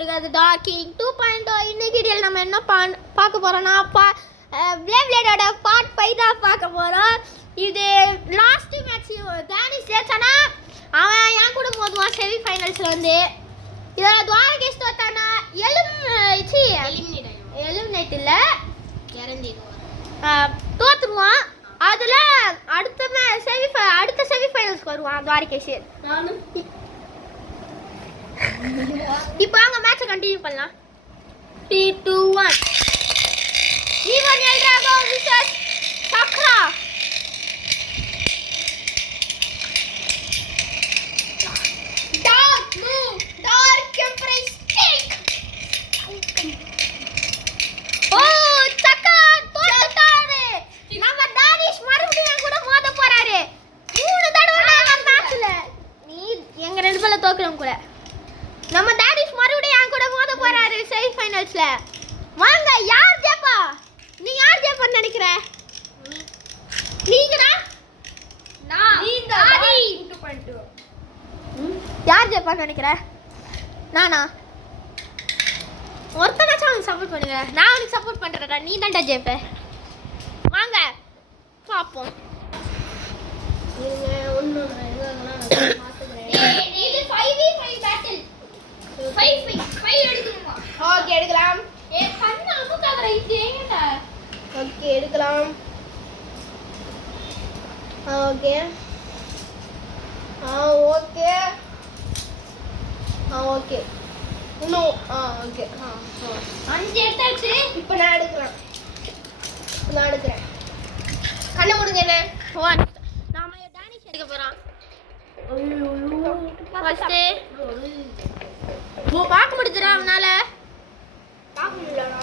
வந்திருக்காது டாக்கிங் 2.0. இன்னைக்கு வீடியோவில் நம்ம என்ன பார்க்க போகிறோம்னா பிளேடோட பார்ட் 5 தான் பார்க்க போகிறோம். இது லாஸ்ட் மேட்ச் டேனிஷ் ஜெயிச்சானா அவன் என் கூட மோதுவான் செமி ஃபைனல்ஸில் வந்து. இதோட துவாரகேஷ் தோத்தானா எலிமினேட் இல்லை தோத்துருவான். அதில் அடுத்த செமி ஃபைனல்ஸ்க்கு வருவான் துவாரகேஷ். இப்போ அங்க மேட்சை கண்டினியூ பண்ணலாம். 3 2 1 ஈவன் எல்ட்ராகோ விசஸ் சக்ரா. Dark move dark empress stick. Oh சக்ரா தோத்துட்டாரு. நம்ம டானிஷ் மறுபடியும் கூட மோத போறாரு. 3 தடவை நம்ம மேட்ச்ல நீ எங்க ரெண்டு பேர்ல தோக்குறோம் கூட. நம்ம டானிஷ் மறுபடியும் என் கூட மோத போறாரு செமி ஃபைனல்ஸ்ல. வாங்க யார் ஜெயிப்பா? நீ யார் ஜெயிப்பான்னு நினைக்கிற? நீங்கடா நீங்க 2.2 யார் ஜெயிப்பான்னு நினைக்கிற? நானா? ஒருத்தனாச்சும் அவனுக்கு சப்போர்ட் பண்ணுங்க. நான் அவனுக்கு சப்போர்ட் பண்றேன்டா. நீ தான்டா ஜெயிப்ப. வாங்க பாப்போம். ஒண்ணு இது 5v5 பேட்டில். 5 எடுக்கணுமா? ஓகே எடுக்கலாம். ஏ கண்ணு அமுக்காதற இது ஏங்கடா? ஓகே எடுக்கலாம். ஓகே ஓகே ஓகே இன்னும் ஓகே 5 எடுத்தாச்சு. இப்போ நான் எடுக்கிறேன். கண்ணை மூடுங்க. என்ன நாம டானிஷ் எடுக்க போறோம். ஃபர்ஸ்ட் பாக்க முடியுதுடா அவனால. பாக்க முடியலடா.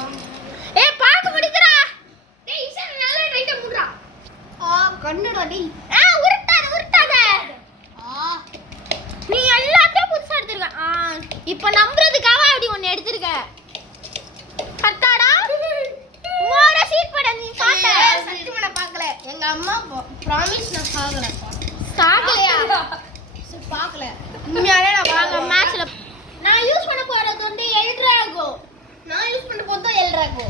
பாக்க முடியுதுடா. டேய் ஈசன் நல்லா ரைட்ட முடுறா. கண்ணுடா டேய். உருட்டாத. நீ எல்லாத்தையும் புதுசா எடுத்துருக்க. இப்போ நம்புறதுக்காக அப்படி ஒன்னு எடுத்துருக்க. கட்டாடா. மோர சீட் போட நீ பாத்த. சத்தியமா நான் பார்க்கல. எங்க அம்மா ப்ராமிஸ் நான் சாகலையா? பார்க்கல. உண்மையாவே நான் வாங்க மேட்ச்ல நான் யூஸ் பண்ண போறது வந்து எல்ட்ராகோ. நான் யூஸ் பண்ண போறது எல்ட்ராகோ.